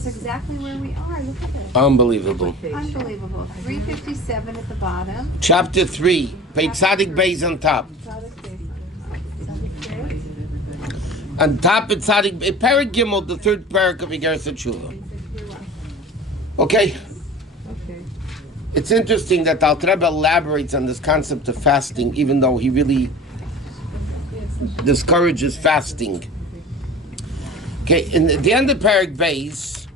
us exactly where we are. Look at this. Unbelievable. Unbelievable. 357 at the bottom. Chapter 3. Page chassidic base on top. On top it's chassidic. Parak Gimel, the third parak of Igeres Teshuvah. Okay. It's interesting that Alter Rebbe elaborates on this concept of fasting, even though he really discourages fasting. Okay, in the end of Parak Beis,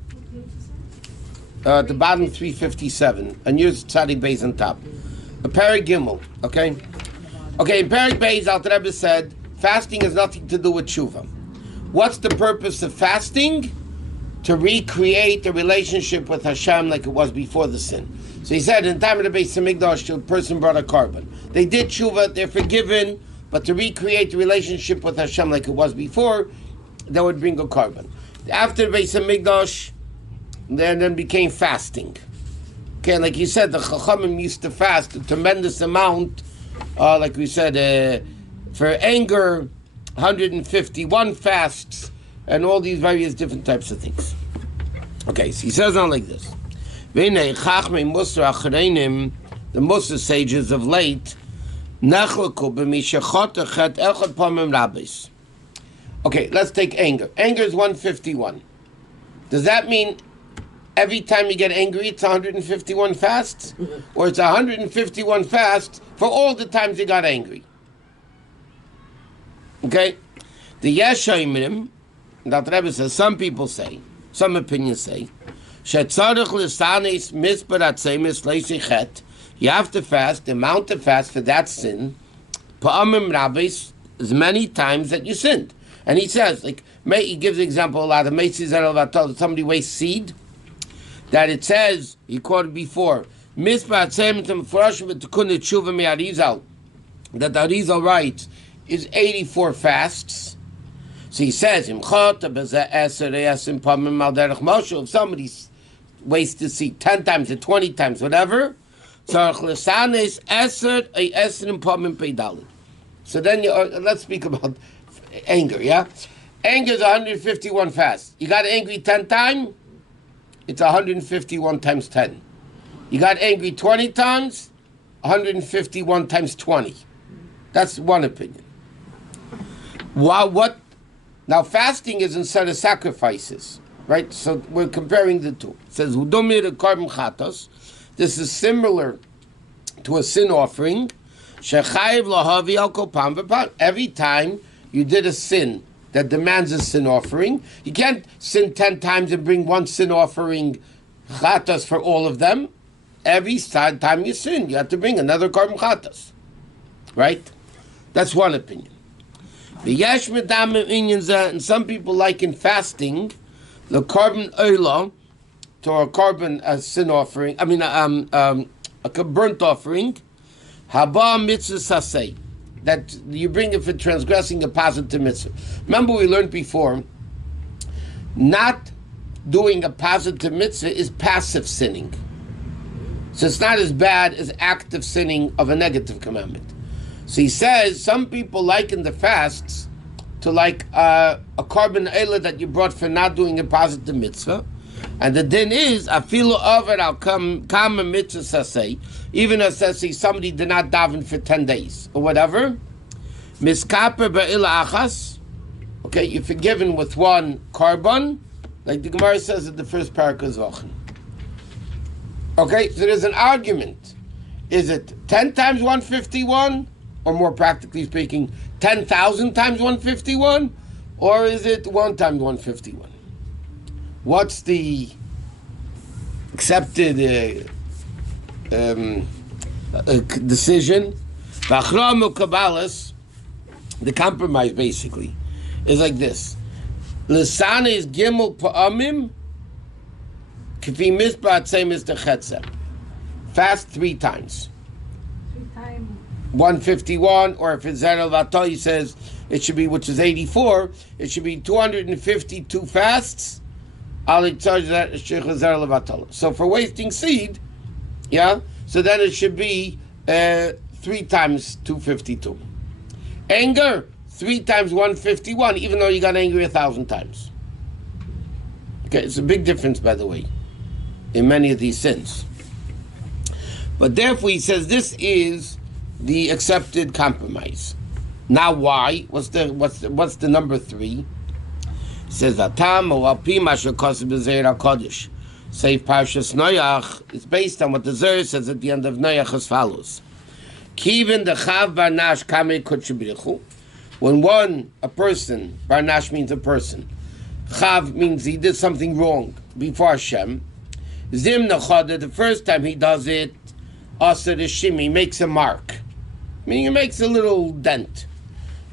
at the bottom 357, and here's chassidic base on top. A Parak Gimel, okay? Okay, in Parak Beis, Alter Rebbe said, fasting has nothing to do with Teshuvah. What's the purpose of fasting? To recreate a relationship with Hashem like it was before the sin. So he said, in the time of the Beis Hamikdash, a person brought a carbon. They did Teshuvah, they're forgiven, but to recreate the relationship with Hashem like it was before, that would bring a carbon. After the Beis Hamikdash, then became fasting. Okay, like you said, the Chachamim used to fast a tremendous amount, like we said, for anger, 151 fasts, and all these various different types of things. Okay, so he says now like this. The Musa sages of late, okay, let's take anger. Anger is 151. Does that mean every time you get angry, it's 151 fasts? Or it's 151 fasts for all the times you got angry? Okay? The Yeshayimim, that Rebbe says, some people say, some opinions say, you have to fast, the amount of fast for that sin, as many times that you sinned. And he says, like, he gives an example a lot of somebody wastes seed, that it says, he quoted before, that the Arizal writes, is 84 fasts. So he says, if somebody wastes the seed 10 times or 20 times, whatever, so then let's speak about anger, yeah? Anger is 151 fasts. You got angry 10 times, it's 151 times 10. You got angry 20 times, 151 times 20. That's one opinion. What? Now fasting is instead of sacrifices, right? So we're comparing the two. It says, this is similar to a sin offering. Every time you did a sin that demands a sin offering, you can't sin 10 times and bring one sin offering chatas for all of them. Every time you sin, you have to bring another carbon chatas. Right? That's one opinion. And some people like in fasting, the carbon oila, to a carbon sin offering, a burnt offering, haba mitzvah saseh, that you bring it for transgressing a positive mitzvah. Remember we learned before, not doing a positive mitzvah is passive sinning. So it's not as bad as active sinning of a negative commandment. So he says, some people liken the fasts to like a carbon oila that you brought for not doing a positive mitzvah. And the din is, afilu over al kam a mitzvah saseh, even as somebody did not daven for 10 days, or whatever. Miskaper ba'ila achas, okay, you're forgiven with one carbon, like the Gemara says in the first parak of Zvachim. Okay, so there's an argument. Is it 10 times 151? Or more practically speaking, 10,000 times 151? Or is it 1 times 151? What's the accepted decision? The compromise basically is like this. Lisana is gimel pa'amim kifi misbat same as the chetzem. Fast 3 times. 151, or if it's Zerel Vatal, he says it should be, which is 84, it should be 252 fasts. So for wasting seed, yeah, so then it should be 3 times 252. Anger, 3 times 151, even though you got angry 1,000 times. Okay, it's a big difference, by the way, in many of these sins. But therefore, he says this is the accepted compromise. Now, why? What's the number 3? He says Atam or Alpi Masha Kosev B'Zeir HaKodesh. Say Parshas Noach is based on what the Zohar says at the end of Noach as follows: Kivin the Chav Barnash Kamei Kutshibirichu. When a person, Barnash means a person, Chav means he did something wrong before Hashem. Zim Nechada, the first time he does it, Asa Rishim, he makes a mark. Meaning he makes a little dent.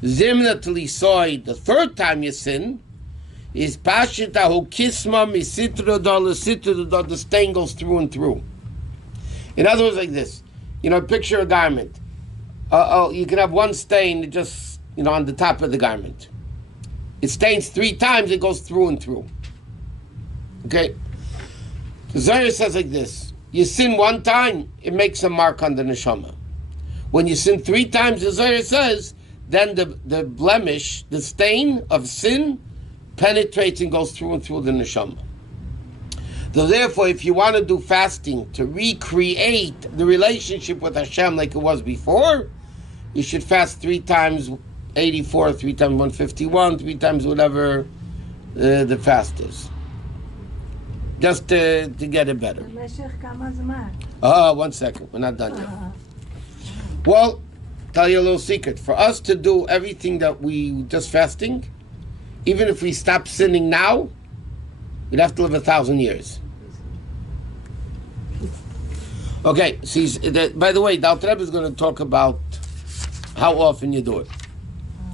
Zim Natalisoi, the third time you sin, is Pashitahu Kisma Misitrodol, the stain goes through and through. In other words, like this. Picture a garment. You can have one stain just, on the top of the garment. It stains 3 times, it goes through and through. Okay? The Zohar says like this: you sin 1 time, it makes a mark on the neshama. When you sin 3 times, the Zohar says, then the blemish, the stain of sin, penetrates and goes through and through the neshama. So therefore, if you want to do fasting to recreate the relationship with Hashem like it was before, you should fast 3 times 84, 3 times 151, 3 times whatever the fast is. Just to get it better. 1 second, we're not done yet. Well, tell you a little secret. For us to do everything that we just fasting, even if we stop sinning now, we'd have to live 1,000 years. Okay, see, by the way, the Alter Rebbe is going to talk about how often you do it.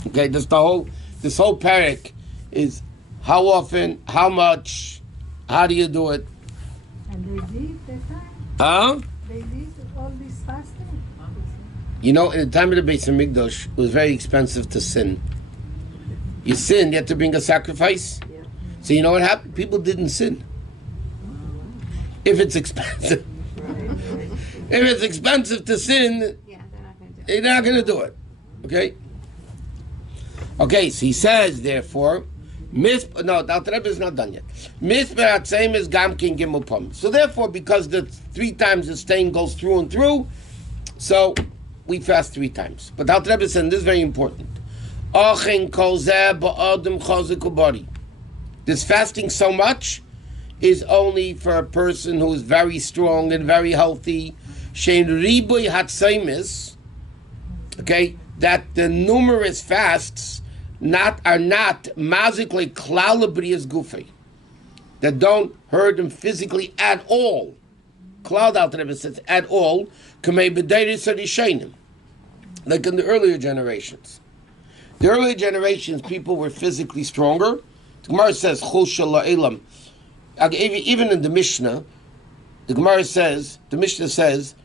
Okay, this whole parak is how often, how much, how do you do it? And they did that time? Huh? They did all this fasting? In the time of the Beis Hamikdash, it was very expensive to sin. You sin, you had to bring a sacrifice. Yeah. So you know what happened? People didn't sin. If it's expensive. If it's expensive to sin, they're not going to do it. Okay? Okay, so he says, therefore, the Alter Rebbe is not done yet. Same as Gamkin Gimel Pom. So therefore, because the 3 times the stain goes through and through, so we fast 3 times. But the Alter Rebbe said, this is very important. This fasting so much is only for a person who is very strong and very healthy. Okay, that the numerous fasts are not mazikly klalabrias gufi, that don't hurt him physically at all. Cloud Alter Rebbe says at all, like in the earlier generations. The earlier generations, people were physically stronger. The Gemara says, even in the Mishnah, the Mishnah says,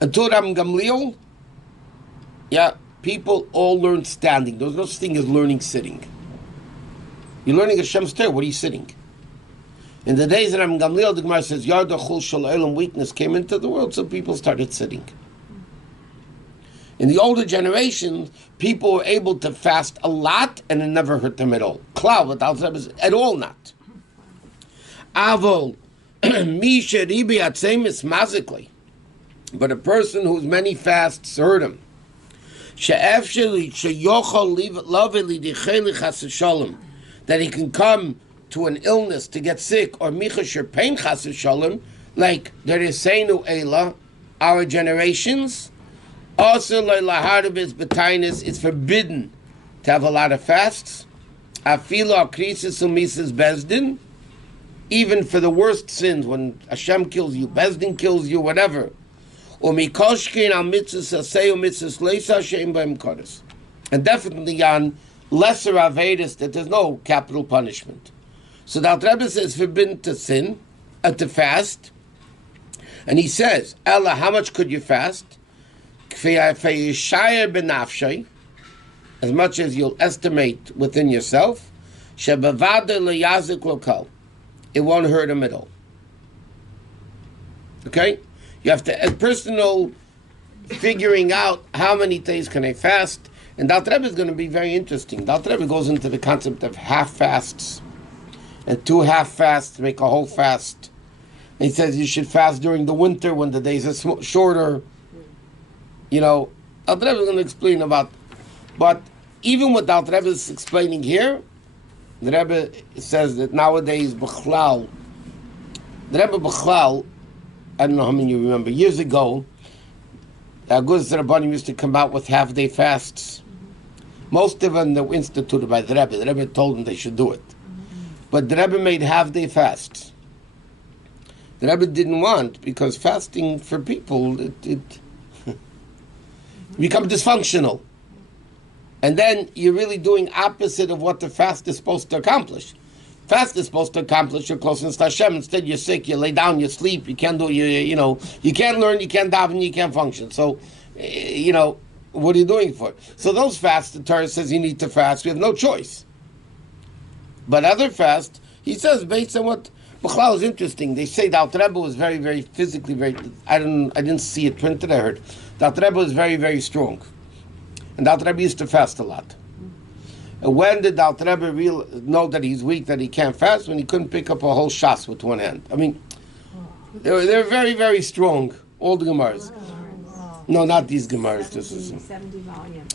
until Ram Gamliel, people all learned standing. There was no such thing as learning sitting. You're learning Hashem's Torah, what are you sitting? In the days of Ram Gamliel, the Gemara says, Yarda Chul Shal weakness came into the world, so people started sitting. In the older generations, people were able to fast a lot and it never hurt them at all. Klal, at all not. Avol, Misha Ribi Atzem is mazikli. But a person whose many fasts hurt him. That he can come to an illness to get sick, or Michasher Pain Chas Shalom, like there is Seinu Eila, our generations. Also, it's forbidden to have a lot of fasts. Afilo krisis umisas bezdin, even for the worst sins, when Hashem kills you, Bezdin kills you, whatever. And definitely on lesser Avedas that there's no capital punishment. So the Alter Rebbe says it's forbidden to sin, to fast. And he says, Ella, how much could you fast? As much as you'll estimate within yourself, it won't hurt him at all. Okay? You have to, a personal figuring out how many days can I fast. And the Alter Rebbe is going to be very interesting. The Alter Rebbe goes into the concept of half fasts and 2 half fasts to make a whole fast. And he says you should fast during the winter when the days are shorter. You know, Alter Rebbe is going to explain about, but even what Alter Rebbe is explaining here, the Rebbe says that nowadays, Bechlal, the Rebbe Bechlal, I don't know how many you remember, years ago, Agudas Rabbanim used to come out with half-day fasts. Most of them were instituted by the Rebbe. The Rebbe told them they should do it. But the Rebbe made half-day fasts. The Rebbe didn't want, because fasting for people, it becomes dysfunctional. And then you're really doing opposite of what the fast is supposed to accomplish. Fast is supposed to accomplish your closeness to Hashem. Instead, you're sick, you lay down, you sleep, you can't do, you can't learn, you can't daven, you can't function. So, what are you doing for? So those fasts, the Torah says you need to fast. We have no choice. But other fasts, he says, based on what Bechlal is interesting. They say the Alter Rebbe was very, very physically very. I didn't see it printed. I heard the Alter Rebbe was very, very strong, and the Alter Rebbe used to fast a lot. And when did the Alter Rebbe know that he's weak, that he can't fast? When he couldn't pick up a whole shas with one hand. I mean, they're very, very strong. All the Gemaras. No, not these Gemaras. 70 volumes.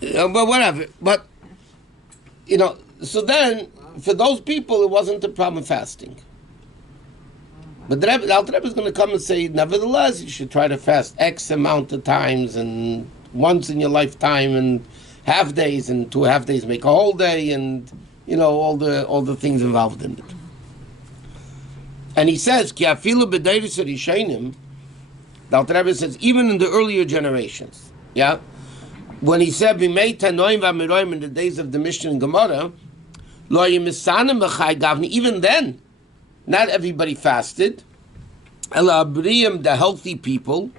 But whatever. But so then for those people, it wasn't a problem fasting. But the Alter Rebbe is going to come and say, nevertheless, you should try to fast X amount of times and once in your lifetime and half days and 2 half days make a whole day and all the things involved in it. And he says, Ki afilu b'deiros harishonim, the Alter Rebbe says, even in the earlier generations, when he said b'mei tanoim v'amiroim in the days of the Mishnah and Gemara, lo yimisanim b'chai gavni, even then, not everybody fasted. Ela abriyim, the healthy people,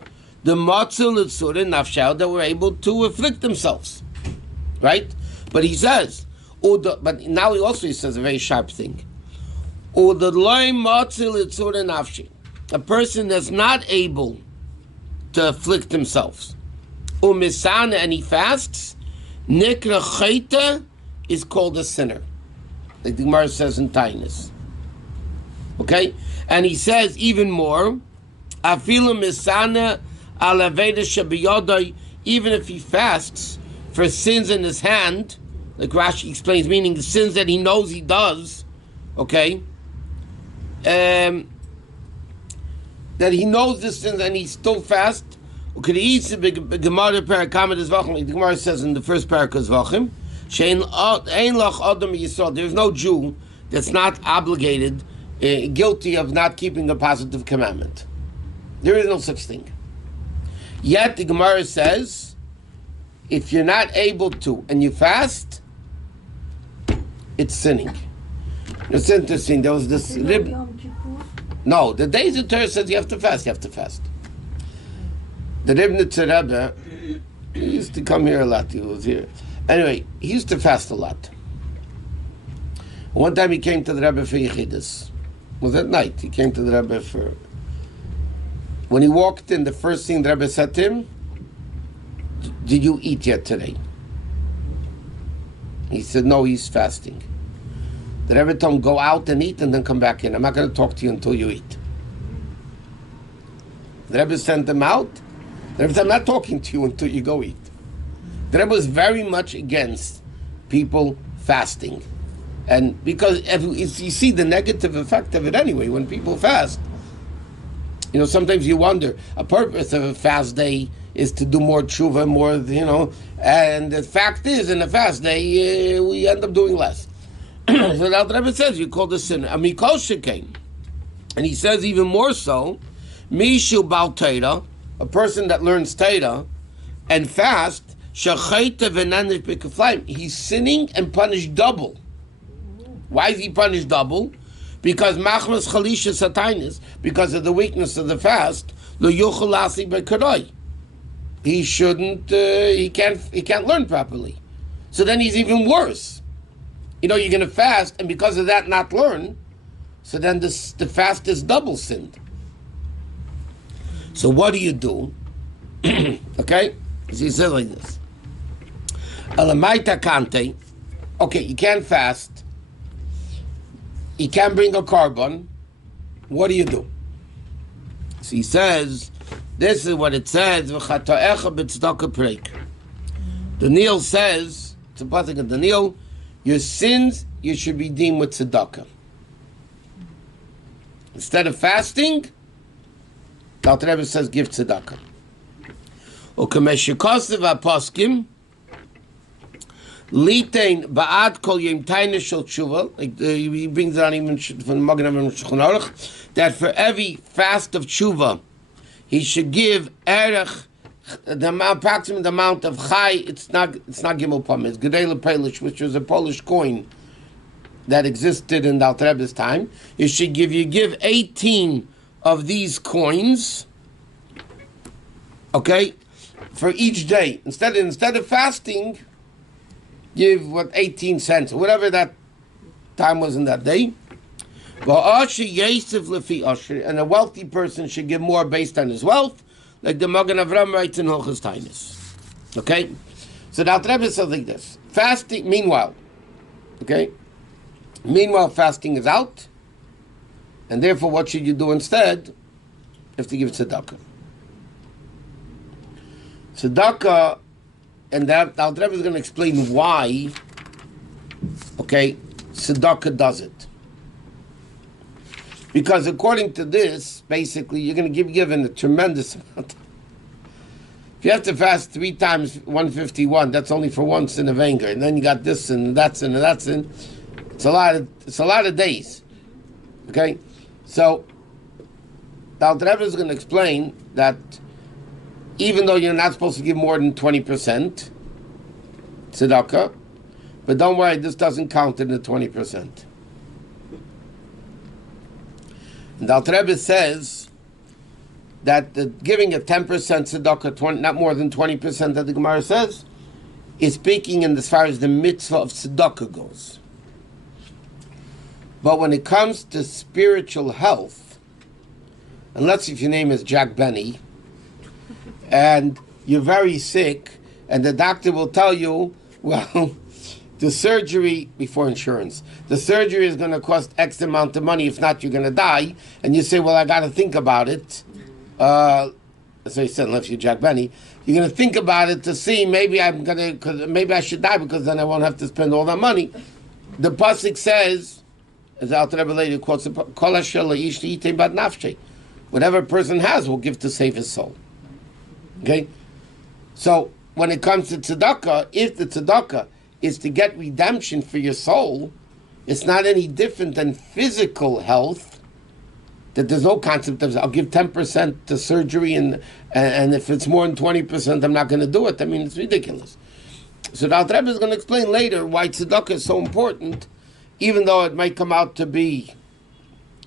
the matzil l'tzura nafshal, that were able to afflict themselves. Right? But he says, but now he says a very sharp thing. A person that's not able to afflict themselves. And he fasts, nikra chayta is called a sinner. Like the Gemara says in Tainis. Okay? And he says even more, afilu misana alaveda shabiyodai, even if he fasts for sins in his hand, like Rashi explains, meaning the sins that he knows he does, okay? That he knows the sins and he still fast. The Gemara says in the first parakah Zvachim, there's no Jew that's not obligated, guilty of not keeping a positive commandment. There is no such thing. Yet the Gemara says, if you're not able to and you fast, it's sinning. It's interesting. There was this. No, the days the Torah says you have to fast. You have to fast. The Rebbe Rebbe, he used to come here a lot. He was here. Anyway, he used to fast a lot. One time he came to the Rebbe for Yechidus. It was at night. He came to the Rebbe for. When he walked in, the first thing the Rebbe said to him, did you eat yet today? He said, no, he's fasting. The Rebbe told him, go out and eat and then come back in. I'm not going to talk to you until you eat. The Rebbe sent him out. The Rebbe said, I'm not talking to you until you go eat. The Rebbe was very much against people fasting. And because if you see the negative effect of it anyway, when people fast, sometimes you wonder, a purpose of a fast day is to do more teshuvah, more, and the fact is, in a fast day, we end up doing less. So the Alter Rebbe says, you call this sin, Amikol Shekain. And he says even more so, Mishu Bal Teira, a person that learns Teira, and fast, Shachayta V'nanish B'Keflaim, he's sinning and punished double. Why is he punished double? Because Machmas Chalisha Satainis, because of the weakness of the fast, Lo Yuchel Lasi B'Karoi. He shouldn't, he can't learn properly. So then he's even worse. You're going to fast, and because of that not learn, so then the fast is double sinned. So what do you do? Okay? So he says like this. Alamaita Kante, okay, you can't fast. he can't bring a carbon, what do you do? So he says, this is what it says, the Neil says, it's a pasuk of the Neil, your sins you should redeem with tzedakah. Instead of fasting, the Alter Rebbe says give tzedakah. Litain ba'ad kol yom taina shel tshuva, like he brings it on even from Magen Avraham Shulchan Aruch, that for every fast of tshuva, he should give erech, the approximate amount of chai. It's not gimel pam. It's gedela Polish, which was a Polish coin that existed in the Alter Rebbe's time. You give 18 of these coins, okay, for each day. Instead of fasting, give 18 cents, or whatever that time was in that day. And a wealthy person should give more based on his wealth, like the Magen Avraham writes in Hilchos Tainis. Okay? So the Alter Rebbe says like this. Fasting, meanwhile, fasting is out, and therefore what should you do instead? You have to give tzedakah. Tzedakah, and that Alter Rebbe is going to explain why, tzedakah does it. Because according to this, basically, you're going to be given a tremendous amount. If you have to fast 3 times 151, that's only for one sin of anger, and then you got this sin and that sin and that sin. It's a lot of days. Okay, so the Alter Rebbe is going to explain that even though you're not supposed to give more than 20% tzedakah, but don't worry, this doesn't count in the 20%. And the Alter Rebbe says that the giving a 10% tzedakah, not more than 20% that the Gemara says, is speaking in as far as the mitzvah of tzedakah goes. But when it comes to spiritual health, unless if your name is Jack Benny, and you're very sick, and the doctor will tell you, well, the surgery, before insurance, the surgery is going to cost X amount of money, if not, you're going to die, and you say, well, I got to think about it. So he said, unless you're Jack Benny, you're going to think about it to see, maybe I should die, because then I won't have to spend all that money. The pasuk says, as the Alter Rebbe later quotes, whatever a person has will give to save his soul. Okay? So, when it comes to tzedakah, if the tzedakah is to get redemption for your soul, it's not any different than physical health, that there's no concept of, I'll give 10% to surgery, and if it's more than 20%, I'm not going to do it. I mean, it's ridiculous. So the Alter Rebbe is going to explain later why tzedakah is so important, even though it might come out to be.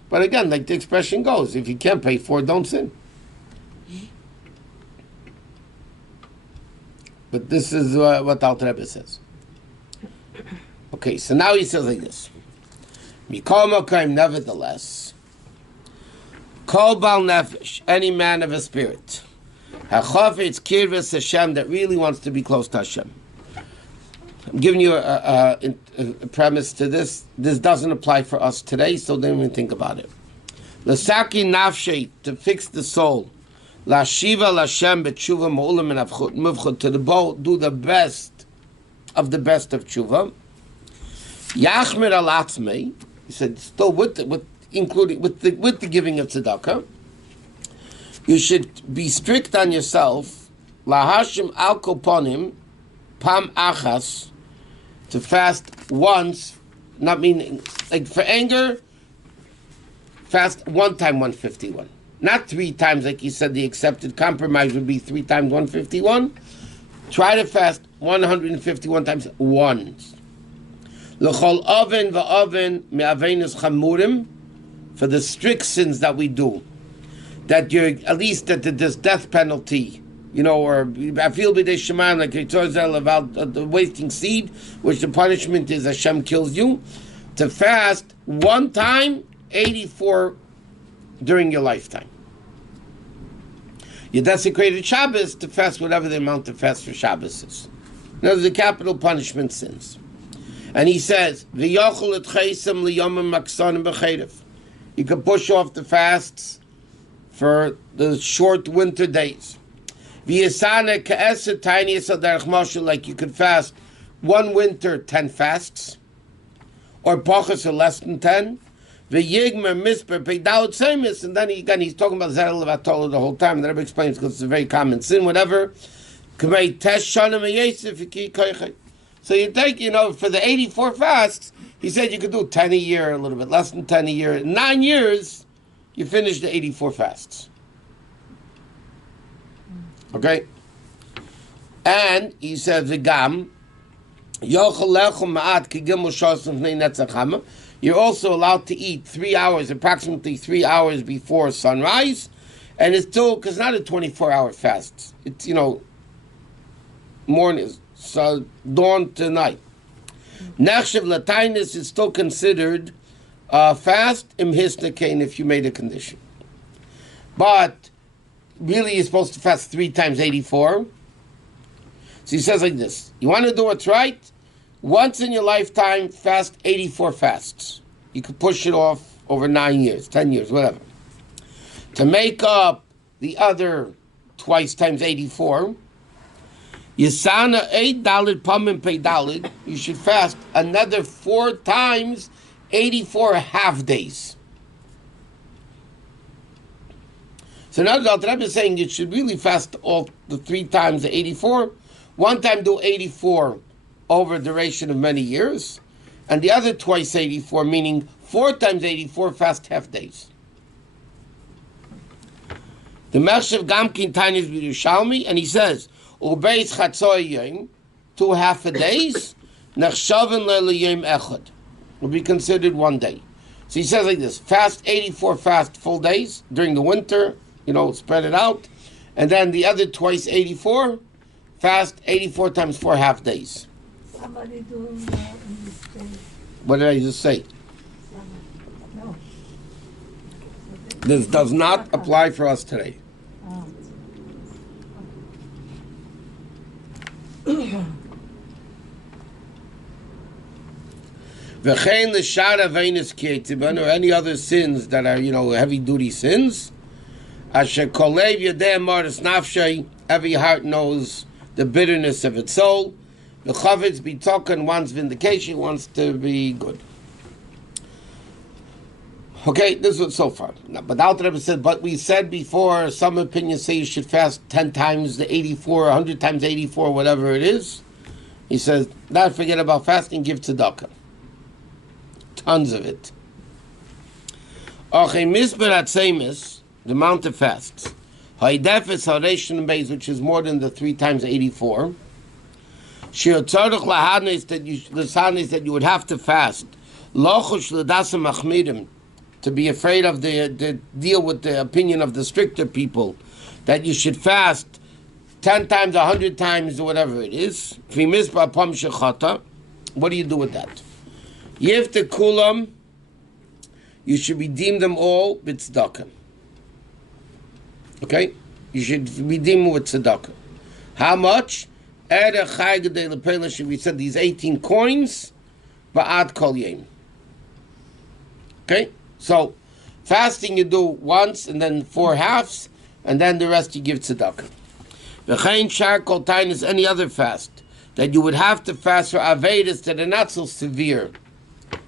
But again, like the expression goes, if you can't pay for it, don't sin. But this is what Alter Rebbe says. Okay, so now he says like this. Mikol Mokaim, nevertheless, Kol Bal Nefesh, any man of a spirit, HaChafetz Kirvas Hashem, that really wants to be close to Hashem. I'm giving you a premise to this. This doesn't apply for us today, so don't even think about it. L'saki nafshe, to fix the soul. Lashiva Lashem b'tshuva ma'ulam and muvchut, to do the best of tshuva. Yachmir al atzmei, he said, still with the giving of tzedakah, you should be strict on yourself. Lahashim al koponim pam achas, to fast once, not meaning like for anger, fast one time 151. Not 3 times, like he said, the accepted compromise would be 3 times 151. Try to fast 151 times once. L'chol oven va'oven me'avenis chamurim, for the strict sins that we do, that you're at least that there's death penalty, or I feel b'dei shemayim, like it tells about the wasting seed, which the punishment is Hashem kills you. To fast one time, 84 during your lifetime. You desecrated Shabbos, to fast whatever the amount of fast for Shabbos is. Those are the capital punishment sins. And he says, "V'yochel et chesem liyomim maksanim b'cherev." You can push off the fasts for the short winter days. V'yasana ka'eser tiny derech moshe, like you could fast one winter 10 fasts, or pachas or less than 10. V'yigmer misper peidalot semis, and then he's talking about Zerel Vatola the whole time. And the Rabbi explains because it's a very common sin. Whatever. K'mei tesh shanim Yosef v'ki koichay. So you take, for the 84 fasts, he said you could do 10 a year, a little bit less than 10 a year. In 9 years, you finish the 84 fasts. Okay? And he said, V'gam, yochel lechem ma'at ki gimel shosem v'nei netzach. You're also allowed to eat 3 hours, approximately 3 hours before sunrise. And it's still, because not a 24-hour fast. It's, morning, so dawn to night. Nechshev latainis is still considered fast im hisnakain if you made a condition. But really you're supposed to fast 3 times 84. So he says like this, you want to do what's right? Once in your lifetime, fast 84 fasts. You could push it off over 9 years, 10 years, whatever. To make up the other twice times 84, Yisana 8 dalid pamim pei dalid, you should fast another 4 times 84 half days. So now the Rebbe is saying you should really fast all the 3 times the 84. One time do 84 over a duration of many years, and the other twice 84, meaning 4 times 84 fast half days. The Mershev Gamkin Tanya Yerushalmi, and he says, Ubeis Chatzoy Yom, 2 half a days, Nechshaven Le'Yom Echad, will be considered 1 day. So he says like this, fast 84 fast full days during the winter, spread it out, and then the other twice 84, fast 84 times 4 half days. Somebody doing that in this day. What did I just say? No. This does not apply for us today. V'chein l'shar aveinos ki'etziban, or any other sins that are, heavy duty sins. Asher kolev yodei maris nafshay, every heart knows the bitterness of its soul. The chavetz bitoken wants vindication, wants to be good. Okay, this was so far. Now, but the Alter Rebbe said, but we said before, some opinions say you should fast 10 times the 84, 100 times 84, whatever it is. He says, not forget about fasting, give tzedakah. Tons of it. Okay, misberat seimis, the amount of fasts. Haidefes hareishon beis, which is more than the 3 times 84. Shiotzaruch lahadnes, that you would have to fast. Lochush l'dasam achmirim, to be afraid of the deal with the opinion of the stricter people, that you should fast 10 times, 100 times, or whatever it is. What do you do with that? Yifte kulam, you should redeem them all with tzedakah. Okay? You should redeem them with tzedakah. How much? We said these 18 coins, ba'ad kol yom. Okay? So, fasting you do once, and then 4 halves, and then the rest you give tzedakah. V'chein shar kol tain is any other fast that you would have to fast for avedas that are not so severe,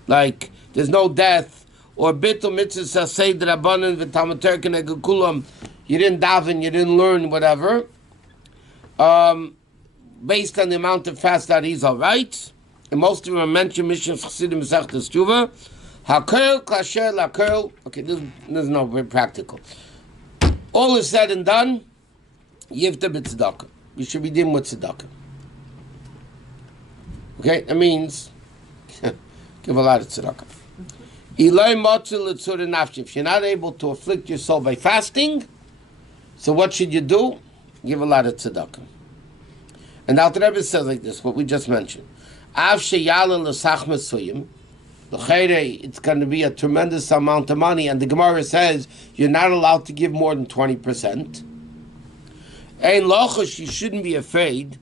like there's no death, or bitul mitzvah sasei d'rabanan v'talmud Torah k'neged kulam, you didn't daven, you didn't learn, whatever. Based on the amount of fast that is all right, and most of them are mentioned Mishnah's chassidim Masechtas Teshuvah. Hakel kasher lakel. Okay, this is not very practical. All is said and done, yivta b'tzedakah. You should be dealing with tzedakah. Okay, that means give a lot of tzedakah. If you're not able to afflict your soul by fasting, so what should you do? Give a lot of tzedakah. And the Alter Rebbe says like this, what we just mentioned. It's going to be a tremendous amount of money, and the Gemara says you're not allowed to give more than 20%. You shouldn't be afraid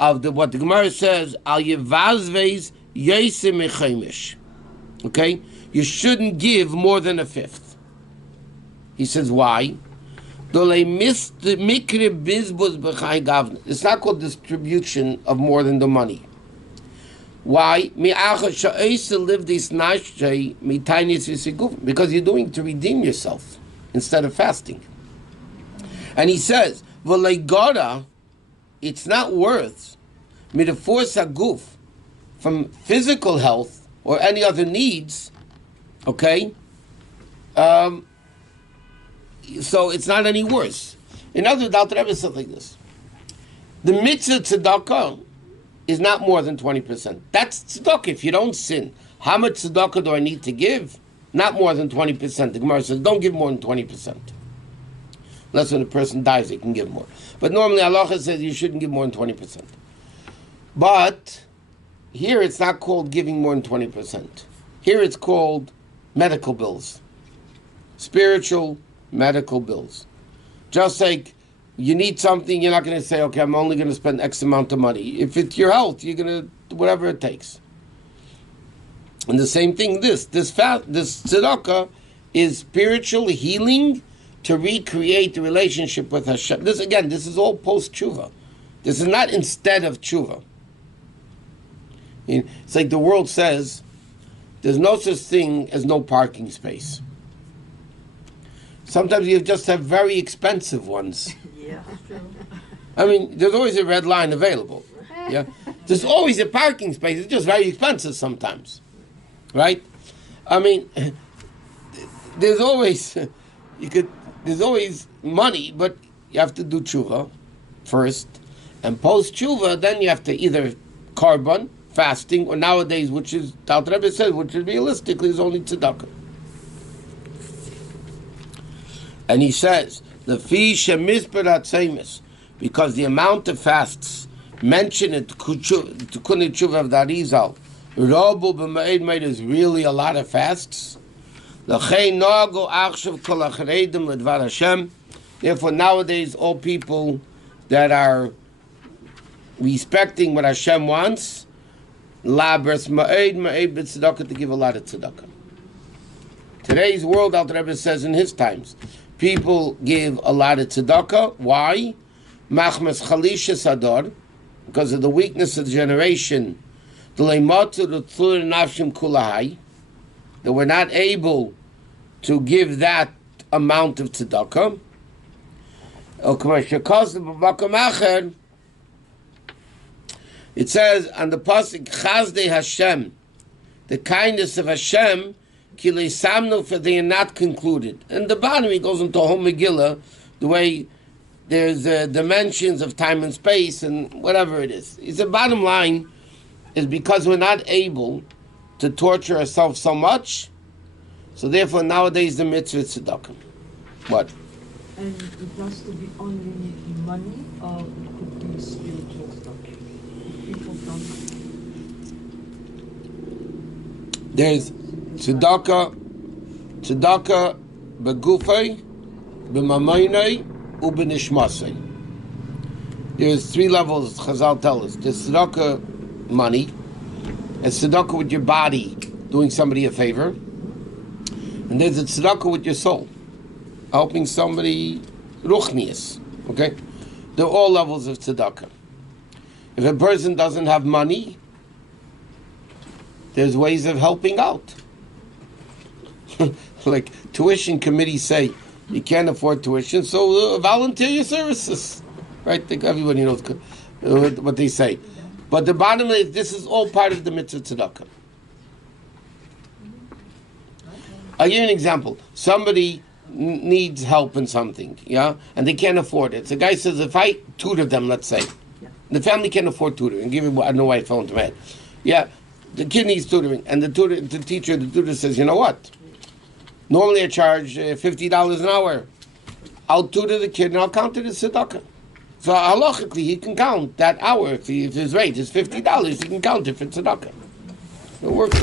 of what the Gemara says, Al Yevazves Yosef mechemish. Okay? You shouldn't give more than a fifth. He says, why? It's not called distribution of more than the money. Why? Because you're doing to redeem yourself instead of fasting. And he says, it's not worth me to force a goof from physical health or any other needs, okay? So it's not any worse. In other words, Dr. Rebbe said like this. The mitzvah tzedakah is not more than 20%. That's tzedakah if you don't sin. How much tzedakah do I need to give? Not more than 20%. The Gemara says, don't give more than 20%. Unless when a person dies, they can give more. But normally, Allah says you shouldn't give more than 20%. But here it's not called giving more than 20%. Here it's called medical bills. Spiritual medical bills. Just like you need something, you're not going to say, okay, I'm only going to spend X amount of money. If it's your health, you're going to do whatever it takes. And the same thing, this tzedakah is spiritual healing to recreate the relationship with Hashem. This is all post-Teshuvah. This is not instead of Teshuvah. It's like the world says, there's no such thing as no parking space. Sometimes you just have very expensive ones. Yeah, true. I mean, there's always a red line available. Yeah, there's always a parking space. It's just very expensive sometimes, right? I mean, there's always money, but you have to do tshuva first, and post tshuva, then you have to either korban, fasting, or nowadays, which is Dr. Rabbi said, which realistically is only tzedakah. And he says, the fee shemizberat seimis, because the amount of fasts mentioned in Tikkun Teshuvah of the Arizal, Rabu b'ma'ed ma'ed is really a lot of fasts. Therefore, nowadays, all people that are respecting what Hashem wants, labras ma'ed b'tzedakah, to give a lot of tzedakah. Today's world, Alter Rebbe says in his times, people give a lot of tzedakah. Why? Machmas chalisha sador, because of the weakness of the generation. That we're not able to give that amount of tzedakah. It says on the pasuk, Chazdei Hashem, the kindness of Hashem, Kilei Samnu, for they are not concluded. And the bottom, he goes into a whole Megillah, the way there's dimensions of time and space and whatever it is. He said, bottom line is because we're not able to torture ourselves so much, so therefore nowadays the mitzvah is tzedakah. What? And it has to be only money, or it could be spiritual stuff. People don't. There's tzedakah begufay, b'mamaynay, u'b'nishmasay. There's 3 levels, Chazal tell us. There's tzedakah money, and tzedakah with your body, doing somebody a favor. And there's a tzedakah with your soul, helping somebody, ruchnius. Okay? They're all levels of tzedakah. If a person doesn't have money, there's ways of helping out. Like tuition committees say, you can't afford tuition, so volunteer your services. Right? I think everybody knows what they say. But the bottom line is, this is all part of the mitzvah tzedakah. I'll give you an example. Somebody needs help in something, yeah, and they can't afford it. So the guy says, if I tutor them, let's say, the family can't afford tutoring. Give me, I don't know why I fell into my head. Yeah, the kid needs tutoring, and the tutor says, you know what? Normally I charge $50 an hour. I'll tutor the kid and I'll count it as tzedakah. So halachically, he can count that hour. If his rate is $50, he can count it for tzedakah. It works like